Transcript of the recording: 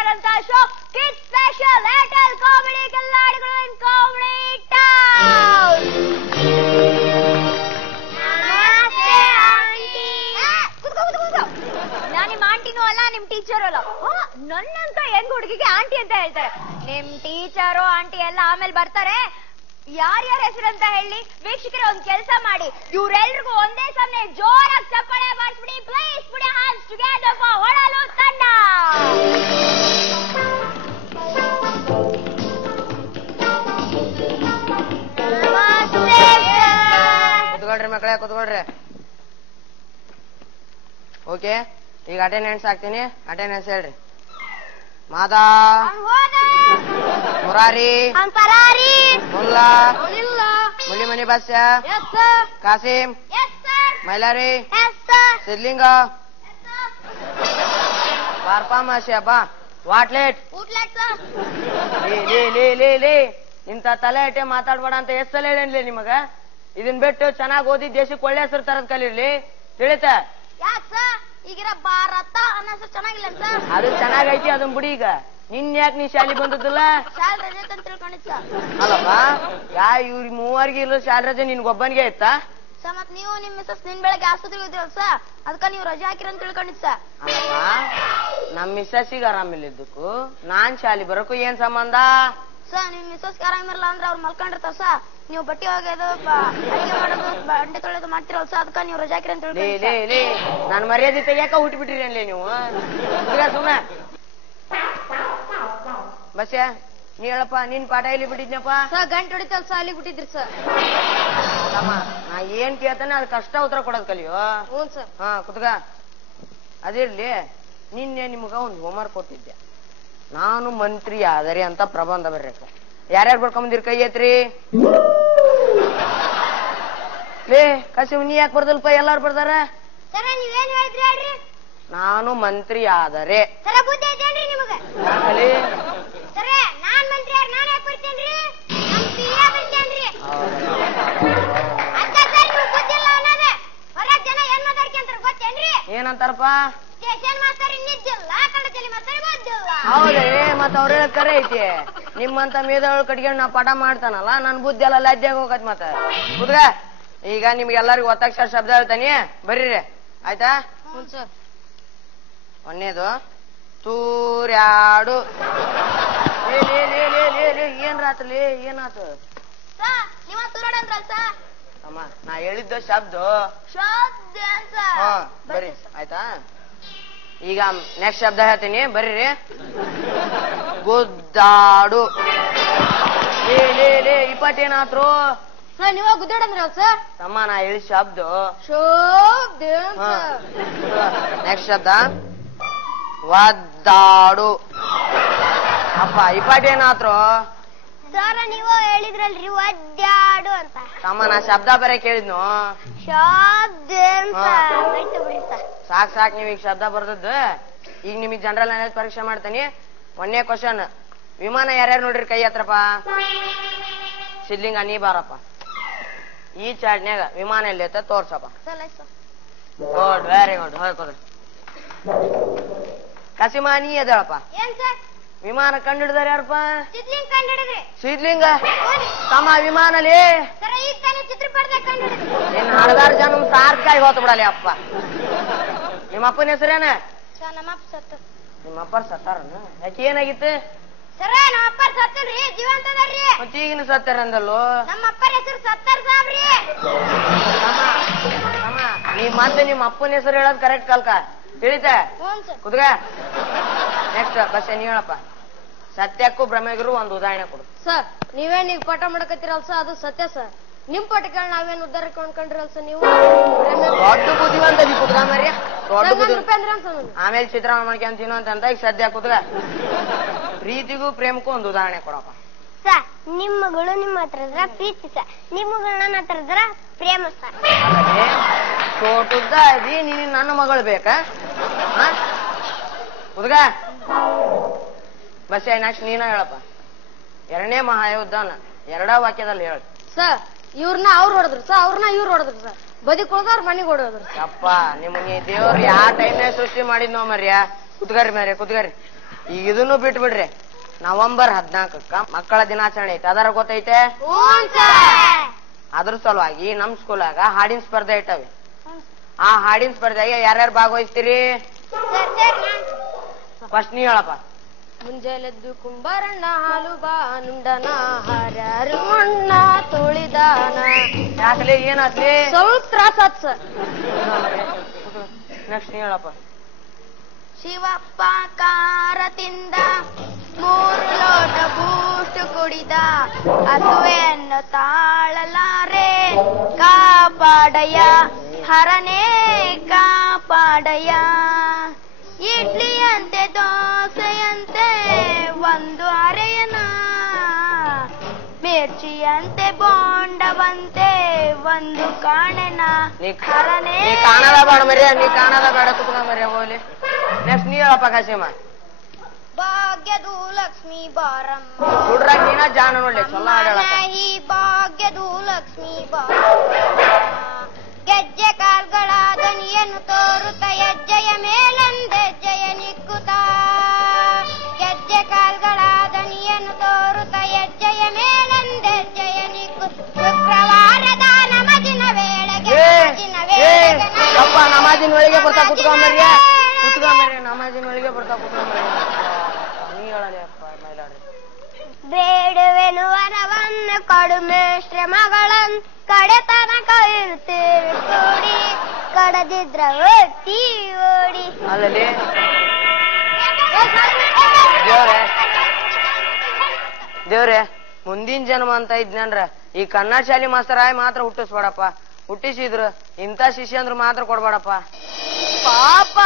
ಇರೋಂತ show kids special Airtel comedy ಕಲ್ಲಾಡಿಗಳು in comedy town. ನಾನು ನಿಮ್ಮ ಆಂಟಿನೂ ಅಲ್ಲ ನಿಮ್ ಟೀಚರು ಅಲ್ಲ. ನನ್ನಂತ ಹೆಂಗ್ ಹುಡುಗಿಗೆ ಆಂಟಿ ಅಂತ ಹೇಳ್ತಾರೆ. ನಿಮ್ ಟೀಚರು ಆಂಟಿ ಎಲ್ಲ ಆಮೇಲೆ ಬರ್ತಾರೆ. ಯಾರ್ಯಾರ ಹೆಸರಂತ ಹೇಳಿ ವೀಕ್ಷಕರೇ ಒಂದ್ ಕೆಲಸ ಮಾಡಿ, ಇವ್ರೆಲ್ರಿಗೂ ಒಂದೇ ಸಮಯ ಜೋರಾಗಿ ಚಪ್ಪಾಳೆ ಮಾಡಿಸ್ಬಿಡಿ. Please put your hands together for Holalu ತಂಡ. ಕುತ್ಕೊಳ್ರಿ ಮಕ್ಕಳೇ, ಕುತ್ಕೊಳ್ರಿ. ಓಕೆ, ಈಗ ಅಟೆಂಡೆನ್ಸ್ ಹಾಕ್ತೀನಿ. ಅಟೆಂಡೆನ್ಸ್ ಹೇಳ್ರಿ. ಮಾದಾ, ಮುರಾರಿ, ಮುಲ್ಲಾ, ಮುಲಿಮನಿ ಬಾಸ್ಯ, ಕಾಸಿಂ, ಮೈಲಾರಿ, ಸಿದ್ಲಿಂಗ, ಪಾರ್ಪಾಮಾಶಿಯಪ್ಪ, ವಾಟ್ಲೆಟ್. ಇಂತ ತಲೆ ಇಟ್ಟೆ ಮಾತಾಡ್ಬೇಡ ಅಂತ ಎಷ್ಟು ಸಲ ಹೇಳೇನ್ಲಿ ನಿಮಗ? ಇದನ್ ಬಿಟ್ಟು ಚೆನ್ನಾಗಿ ಓದಿ ದೇಶಕ್ಕೆ ಒಳ್ಳೆ ಹೆಸರು ತರದ್ ಕಲೀರ್ಲಿ, ತಿಳಿತ? ಈಗಿರ ಭಾರತ ಅನ್ನೋ ಚೆನ್ನಾಗಿಲ್ಲ ಸರ್. ಅದು ಚೆನ್ನಾಗೈತಿ, ಅದನ್ ಬಿಡಿ. ಈಗ ನಿನ್ ಯಾಕೆ ನೀ ಶಾಲಿ ಬಂದದ್ದಲ್ಲ? ಶಾಲೆ ರಜೆ ಅಂತ ತಿಳ್ಕೊಂಡಿದ್ದ ಅಲ್ಲಪ್ಪ. ಇವ್ರ ಮೂವರ್ಗೆ ಇರೋ ಶಾಲೆ ರಜೆ ನಿನ್ಗೊಬ್ಬನಿಗೆ ಇತ್ತಾ? ಸರ್ ಮತ್ ನೀವು ನಿಮ್ ಮಿಸಸ್ ನಿನ್ ಬೆಳಗ್ಗೆ ಆಸ್ಪತ್ರೆಗೆ ಹೋದ್ರಲ್ಲ ಸರ್, ಅದಕ್ಕ ನೀವು ರಜೆ ಹಾಕಿರ ಅಂತ ತಿಳ್ಕೊಂಡಿದ್ ಸರ್. ಅಲ್ಲಪ್ಪ, ನಮ್ ಮಿಸ್ಸಸ್ಸಿಗೆ ಆರಾಮಿಲ್ಲದಕ್ಕೂ ನಾನ್ ಶಾಲಿ ಬರೋಕು ಏನ್ ಸಂಬಂಧ? ಸರ್ ನಿಮ್ ಮಿಸಸ್ಗೆ ಆರಾಮಿರಲ್ಲ ಅಂದ್ರೆ ಅವ್ರು ಮಲ್ಕೊಂಡಿರ್ತಾರ ಸರ್. ನೀವು ಬಟ್ಟೆ ಒಗೆಯೋದು, ಅಡಿಗೆ ಮಾಡೋದು, ಬಂಡೆ ತೊಳೆದು ಮಾಡ್ತಿರಲ್ಲ ಸರ್, ಅದಕ್ಕ ನೀವು ರಜೆ ಹಾಕಿರ ಅಂತ ತಿಳ್ಕೊಳ್ಳಿ. ನಾನ್ ಮರ್ಯಾದೆ ತೆಗಿಯಾಕ ಹುಟ್ಬಿಟ್ಟಿರಿ ಅನ್ಲಿ ನೀವು. ಸುಮ್ಮನೆ ಬಸ್ಯ, ನೀ ಹೇಳಪ್ಪ, ನಿನ್ ಪಾಠ ಎಲ್ಲಿ ಬಿಟ್ಟಿದ್ನಪ್ಪ? ಸರ್ ಗಂಟೆ ಹೊಡಿತಲ್ ಸರ್, ಅಲ್ಲಿ ಬಿಟ್ಟಿದ್ರಿ ಸರ್. ನಾ ಏನ್ ಕೇಳ್ತಾನೆ ಅದ್ ಕಷ್ಟ ಉತ್ತರ ಕೊಡೋದ್ ಕಲಿಯೋ. ಹ್ಞೂ ಸರ್. ಹಾ ಕುತ್ಗ. ಅದಿರ್ಲಿ, ನಿನ್ನೆ ನಿಮ್ಗ ಒಂದ್ ಹೋಮ್ವರ್ಕ್ ಕೊಟ್ಟಿದ್ದೆ. ನಾನು ಮಂತ್ರಿ ಆದರೆ ಅಂತ ಪ್ರಬಂಧ ಬರ್ಬೇಕು. ಯಾರ್ಯಾರು ಬರ್ಕೊಂಬಂದಿರ್ ಕೈ ಎತ್ರಿ. ಲೇ ಕಸಿವ್, ನೀ ಯಾಕೆ ಬರ್ದಲ್ಪ? ಎಲ್ಲಾರು ಬರ್ದಾರ. ಸರ ನೀವೇನ್ ಹೇಳಿದ್ರಿ ಹೇಳ್ರಿ? ನಾನು ಮಂತ್ರಿ ಆದರೆ. ಸರ ಬುದ್ಧಿ ಐತೇನ್ರಿ ನಿಮಗ? ಸರ ನಾನ್ ಮಂತ್ರಿ ಆದ್ರೆ ನಾನು ಯಾಕೆ ಬರ್ತೇನ್ರಿ? ನಮ್ ಪಿರಿಯ ಬರ್ತೇನ್ರಿ. ಅಕ್ಕ ಸರ್ ನೀವು ಬುದ್ಧಿ ಇಲ್ಲ ಅನ್ನೋದೇ ಹೊರಗ್ ಜನ ಏನ್ ಮಾತಾಡ್ಕೊಂತಾರ ಗೊತ್ತೇನ್ರಿ? ಏನಂತಾರಪ್ಪ? ಸ್ಟೇಷನ್ ಮಾಸ್ತರ್ ಇನ್ನಿದ್ದಿಲ್ಲ, ಕನ್ನಡದಲ್ಲಿ ಮಾಸ್ತರ್ ಗೊತ್ತಿಲ್ಲ. ಹೌದೇ? ಮತ್ತ ಅವ್ರ ಹೇಳದ್ ಕರೆ ಐತಿ. ನಿಮ್ಮಂತ ಮೇದವಳು ಕಟ್ಕೊಂಡು ನಾ ಪಾಠ ಮಾಡ್ತಾನಲ್ಲ, ನನ್ ಬುದ್ಧಿ ಎಲ್ಲ ಲಜ್ಜಾಗ ಹೋಗತ್. ಮತ್ತ ಕುದ್ಗ, ಈಗ ನಿಮ್ಗೆಲ್ಲರಿಗೂ ಒತ್ತಕ್ಷರ ಶಬ್ದ ಹೇಳ್ತಾನಿ, ಬರ್ರಿ ಆಯ್ತಾ? ಹ್ಞೂ ಸರ್. ಒಂದೇದು ತೂರ್ಯಾಡು. ಏನ್ ರಾತ್ರಿ ಏನಾತು? ಸರ್ ನೀವ ತೂರಾಡಂದ್ರಲ್ಲ ಸರ್. ಅಮ್ಮ, ನಾ ಹೇಳಿದ್ದ ಶಬ್ದ ಬರ್ರಿ ಆಯ್ತಾ? ಈಗ ನೆಕ್ಸ್ಟ್ ಶಬ್ದ ಹೇಳ್ತೀನಿ, ಬರ್ರಿ. ಗುದ್ದಾಡು. ಇಪ್ಪತ್ತೇನಾತ್ರು? ಸರ್ ನೀವ ಗುದ್ದಾಡಂದ್ರಲ್ಲ ಸರ್. ತಮ್ಮ, ನಾ ಹೇಳಿದ ಶಬ್ದ ನೆಕ್ಸ್ಟ್ ಶಬ್ದ ಒದ್ದಾಡು. ಅಪ್ಪ ಇಪ್ಪತ್ತೇನಾತ್ರು? ಸರ ನೀವು ಹೇಳಿದ್ರಲ್ರಿ ಒದ್ದಾಡು ಅಂತ. ತಮ್ಮ, ನಾ ಶಬ್ದ ಬರೇ ಕೇಳಿದ್ನು. ಸಾಕ್ ನೀವ್ ಈಗ ಶಬ್ದ ಬರ್ದದ್ದು. ಈಗ ನಿಮಗ್ ಜನರಲ್ ನಾಲೆಜ್ ಪರೀಕ್ಷೆ ಮಾಡ್ತೀನಿ. ಒಂದೇ ಕ್ವಶನ್. ವಿಮಾನ ಯಾರ್ಯಾರು ನೋಡ್ರಿ ಕೈ ಹತ್ರಪ್ಪ? ಸಿದ್ಲಿಂಗ ನೀ ಬಾರಪ್ಪ. ಈ ಚಾಟ್ನ್ಯಾಗ ವಿಮಾನ ಎಲ್ಲಿ ಐತೆ ತೋರ್ಸಪ್ಪ. Good, very good. ಹೋಗ್ಕೋದ್ರಿ. ಕಸಿಮಾ ನೀ ಎದಳಪ್ಪ. ವಿಮಾನ ಕಂಡು ಹಿಡಿದಾರ ಯಾರಪ್ಪ? ಸಿದ್ಲಿಂಗ. ತಮ್ಮ ವಿಮಾನಲ್ಲಿ ನಿನ್ ಹಳದಾರ ಜನ ಸಾರ್ಕಾಯಿ ಹೋತ್ ಬಿಡಲಿ ಅಪ್ಪ. ನಿಮ್ಮಪ್ಪನ ಹೆಸರೇನ? ನಿಮ್ಮಪ್ಪರ್ ಸತ್ತಾರನ? ಯಾಕೆ ಏನಾಗಿತ್ತು? ಮತ್ತೆ ಈಗಿನ ಸತ್ತಾರ ಅಂದಲ್ಲೋ. ನೀ ಮತ್ತೆ ನಿಮ್ಮ ಅಪ್ಪನ ಹೆಸರು ಹೇಳೋದ್ ಕರೆಕ್ಟ್ ಕಲ್ಕ ತಿಳಿತ? ಕುದ್ಗ. ನೆಕ್ಸ್ಟ್ ಬಸ್ ನೀ ಹೇಳಪ್ಪ. ಸತ್ಯಕ್ಕೂ ಭ್ರಮೆಗಿರು ಒಂದು ಉದಾಹರಣೆ ಕೊಡು. ಸರ್ ನೀವೇನ್ ಈಗ ಪಾಠ ಮಾಡಕತ್ತೀರಲ್ಲ ಸರ್, ಅದು ಸತ್ಯ ಸರ್. ನಿಮ್ ಪಾಠಗಳು ನಾವೇನ್ ಉದ್ದಾರ ಕೊಂಡ್ಕೊಂಡ್ರಲ್ಲ ಸರ್ ನೀವು. ದೊಡ್ಡ ಬುದ್ಧಿವಂತ ಕುದ್ಗ ಮರಿ. ದೊಡ್ಡ ಬುದ್ಧಿ. ಆಮೇಲೆ ಚಿತ್ರಾನ್ನ ಮಾಡ್ಕೊಂತೀನೋ ಅಂತ ಈಗ ಸದ್ಯ ಕುದ್ಗ. ಪ್ರೀತಿಗೂ ಪ್ರೇಮಕ್ಕೂ ಒಂದು ಉದಾಹರಣೆ ಕೊಡಪ್ಪ. ಸರ್ ನಿಮ್ಮಗಳು ನಿಮ್ಮ ಹತ್ರ ಇದ್ರ ಪ್ರೀತಿ ಸರ್, ನಿಮ್ಮಗಳು ನನ್ನ ಹತ್ರ ಇದ್ರ ಪ್ರೇಮ ಸರ್. ಅಲ್ಲದೆ ತೋಟದ ಅದಿ ನೀನು ನನ್ನ ಮಗಳು ಬೇಕಾ? ಹುಡುಗ ಬಸ್ ನೆಕ್ಸ್ಟ್ ನೀನ ಹೇಳಪ್ಪ. ಎರಡನೇ ಮಹಾಯುದ್ಧನ ಎರಡ ವಾಕ್ಯದಲ್ಲಿ ಹೇಳ. ಸರ್ ಇವ್ರನ್ನ ಅವ್ರು ಹೊಡೆದ್ರು ಸರ್, ಅವ್ರನ್ನ ಇವ್ರು ಹೊಡೆದ್ರು ಸರ್. ಬದಿಕ್ ಹೊಡೆದವ್ರು ಮನೆಗೆ ಹೊಡೆದ್ರು. ಅಪ್ಪ ನಿಮ್ಗೆ ದೇವ್ರು ಯಾವ ಟೈಮ್ನಾಗ ಸೃಷ್ಟಿ ಮಾಡಿದ್ನೋ ಮರ್ಯ. ಕುತ್ಗರಿ ಮರ್ಯ ಕುತ್ಗರಿ. ಈಗ ಇದನ್ನು ಬಿಟ್ಬಿಡ್ರಿ. ನವೆಂಬರ್ 14ಕ್ಕ ಮಕ್ಕಳ ದಿನಾಚರಣೆ ಐತೆ, ಅದರ ಗೊತ್ತೈತೆ? ಅದ್ರ ಸಲುವಾಗಿ ನಮ್ ಸ್ಕೂಲಾಗ ಹಾಡಿನ ಸ್ಪರ್ಧೆ ಇಟ್ಟವೆ. ಆ ಹಾಡಿನ ಸ್ಪರ್ಧೆಗೆ ಯಾರ್ಯಾರು ಭಾಗವಹಿಸ್ತೀರಿ? ಫಸ್ಟ್ ನೀ ಹೇಳಪ್ಪ. ಮುಂಜಾನೆದ್ದು ಕುಂಬಾರಣ್ಣ ಹಾಲು ಬಾ ನುಂಡನ ಹರರು ಮಣ್ಣ ತುಳಿದಾನ. ಯಾಕಲೆ ಏನಾತ್ಲಿ? ಸ್ವಲ್ಪ ತ್ರಾಸ ಸರ್. ನೆಕ್ಸ್ಟ್ ನೀ ಹೇಳಪ್ಪ. ಶಿವಪ್ಪ ಕಾರ ತಿಂದ 3 ಲೋಟ ಬೂಸ್ಟ್ ಕುಡಿದ ಹಸುವೆಯನ್ನು ತಾಳಲಾರೆ ಕಾಪಾಡಯ್ಯ ಹರನೇ ಕಾಪಾಡಯ್ಯ. ಇಡ್ಲಿಯಂತೆ ದೋಸೆಯಂತೆ ಒಂದು ಅರೆಯನ ಮಿರ್ಚಿಯಂತೆ ಬೋಂಡವಂತೆ ಒಂದು ಕಾಣೆನ ಹರನೇ. ನೀ ಕಾಣದ ಬೇಡ ಮರ್ಯ, ನೀ ಕಾಣದ ಬೇಡ, ಕುತ್ಕೊಂಡ ಮರ್ಯ ಹೋಗ್ಲಿ. ನೆಕ್ಸ್ಟ್ ನೀ ಹೇಳಪ್ಪ ಕಾಶಿಮ. ಭಾಗ್ಯದು ಲಕ್ಷ್ಮೀ ಬಾರಮ್ಮ ಹುಡ್ರಾಗ ನೀನ ಜಾಣ ನೋಡ್ಲಿ, ಚಲೋ ಆಡಲ್ಲ. ಈ ಭಾಗ್ಯದು ಲಕ್ಷ್ಮೀ ಬಾರಮ್ಮ ಗೆಜ್ಜೆ ಕಾಲ್ಗಳ ದನಿಯನ್ನು ತೋರುತ್ತ ಹೆಜ್ಜೆಯ ಮೇಲೊಂದೆಜ್ಜೆಯ ನಿಕ್ಕುತ್ತ. ಗೆಜ್ಜೆ ಕಾಲ್ಗಳ ದನಿಯನ್ನು ತೋರುತ್ತ ಹೆಜ್ಜೆಯ ಮೇಲೊಂದೆಜ್ಜೆಯ ನಿಕ್ಕು. ಶುಕ್ರವಾರದ ನಮಜಿನ ವೇಳೆಗೆ ಯಪ್ಪ ನಮಾಜಿನ ಒಳಗೆ ಬರ್ತಾ ಕುತ್ಕೊಂಬರ್ಯ, ಕುತ್ಕೊಂಬರ್ಯ, ನಮಾಜಿನ ಒಳಗೆ ಬರ್ತಾ ಕುತ್ಕೊಂಬರ್ಯ. ನೀ ಹೇಳಪ್ಪ ಮೈಲಾಡ್ರಿ. ಬೇಡುವೆನು ವರವನ್ನು ಕಡಿಮೆ ಶ್ರಮಗಳನ್ನು ಕಡೆತನಕ ಇರ್ತೀವಿ ಕೂಡಿ ಕಡದಿದ್ರ ಒತ್ತಿ ಓಡಿ. ಅಲ್ಲಲ್ಲಿ ದೇವ್ರೆ ಮುಂದಿನ ಜನ್ಮ ಅಂತ ಇದ್ನಂದ್ರ ಈ ಕನ್ನಡ ಶಾಲಿ ಮಾಸ್ತರಾಯ್ ಮಾತ್ರ ಹುಟ್ಟಿಸ್ಬೇಡಪ್ಪ. ಹುಟ್ಟಿಸಿದ್ರು ಇಂಥ ಶಿಷ್ಯ ಅಂದ್ರ ಮಾತ್ರ ಕೊಡ್ಬೇಡಪ್ಪ. ಪಾಪ